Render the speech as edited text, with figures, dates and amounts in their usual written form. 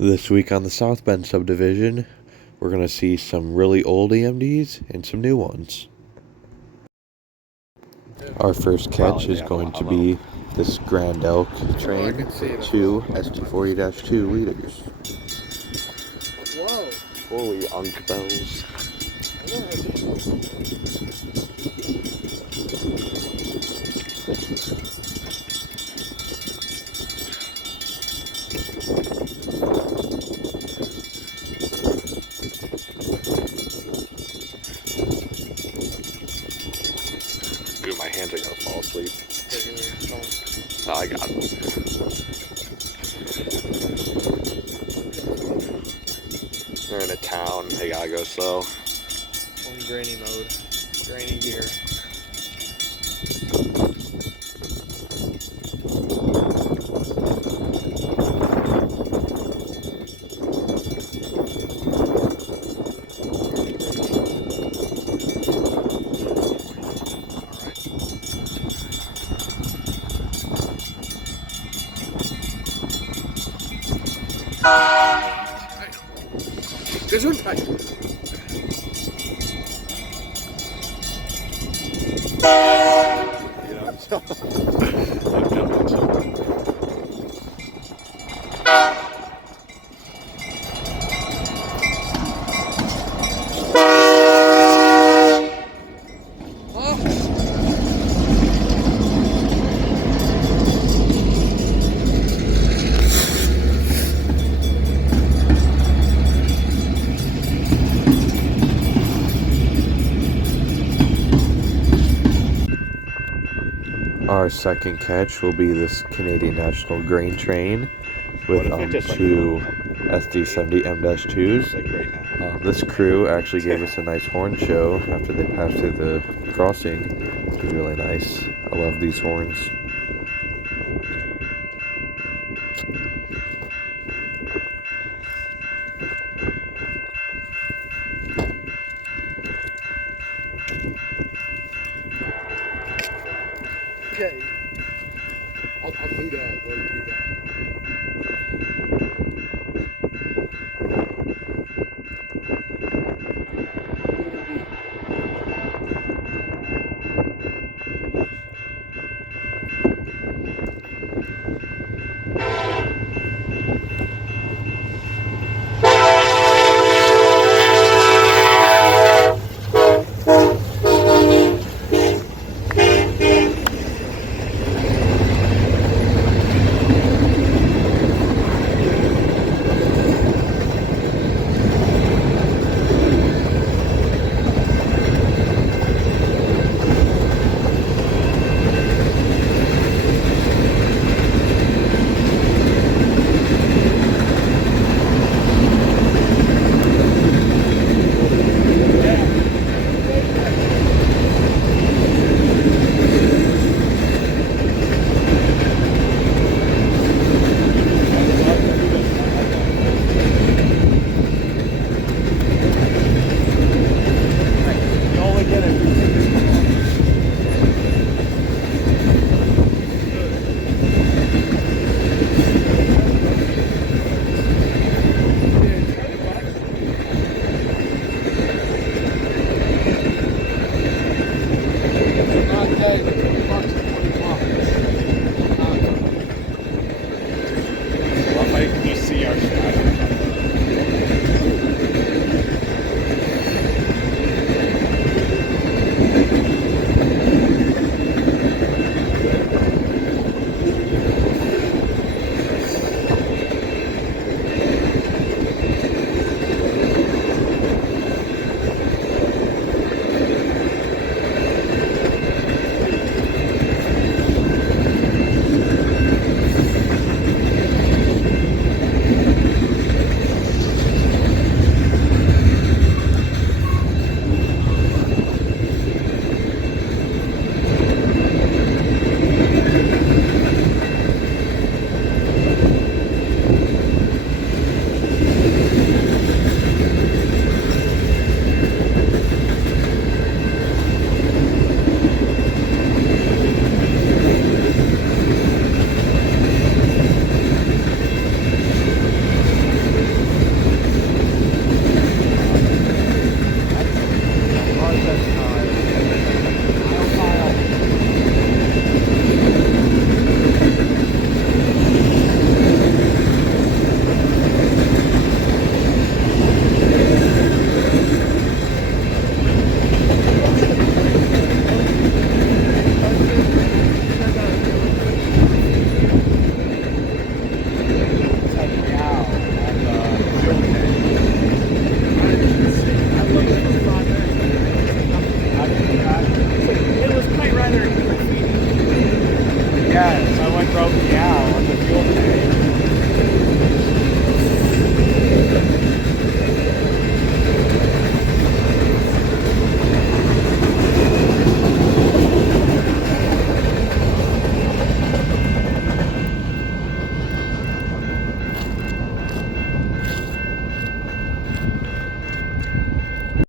This week on the South Bend subdivision, we're going to see some really old EMDs and some new ones. Our first catch is going to be this Grand Elk train with two SD40-2 liters. Whoa! Holy unk bells. Dude, my hands are gonna fall asleep. Oh, I got it. They're in a town. They gotta go slow. On granny mode. Granny gear. Gesundheit! Our second catch will be this Canadian National grain train with two SD70 M-2s. This crew actually gave us a nice horn show after they passed through the crossing. It was really nice. I love these horns.